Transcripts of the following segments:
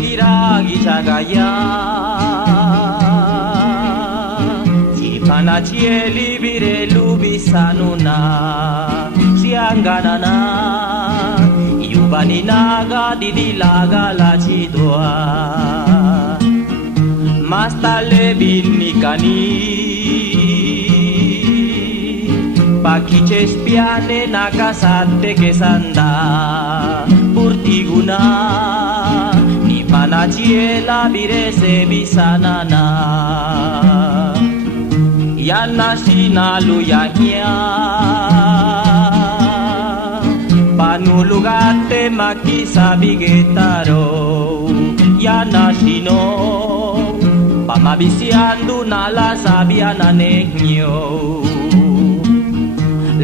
gira gichagaya Jipana chieli vire lubisanuna Sianganana Yubani naga didilaga la chidwa Mastale binikani Pakiche spiane nakasate que sanda Purtiguna Ni panachiela virese bisanana Yana sinalu yahya Panulugate makisa bigetaro Yana sino Pamabisiando nala sabiana negno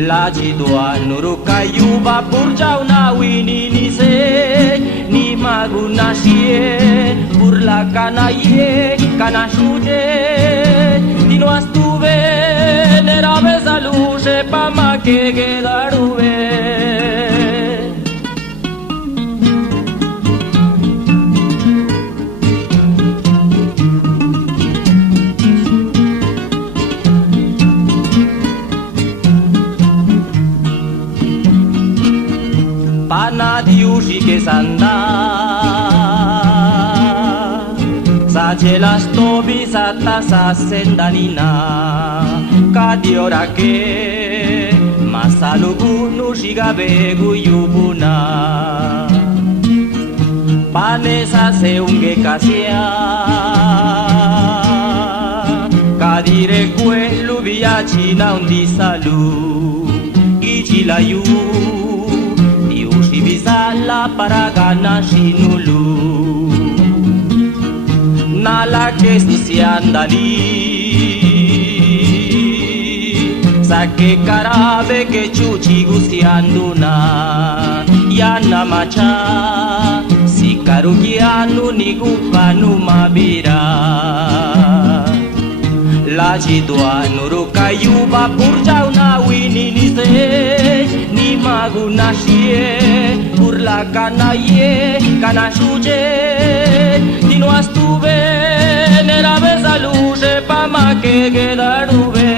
La jidwa nurukayuba purjau na winini se Ni maguna shie burla kana ye kana shuje Dino astuve nera besa luce pama que quedaruve Panadiushi che sanda Sacelas tobi sata sasendanina Kadiora che Masalubu nushigabe guyubuna Panesa se unge kasia Kadire quello via china undi salu Ichilayu Bisala para ganar shinulu Nala que si andali Saque carabe que chuchi gustianduna Yana macha Si karugianu ni gupanu mabira La jidwa nurukayuba purjau na winini se Ni maguna shie burla kana ye kana shuje Dino astuve nera besa luce pama que quedarube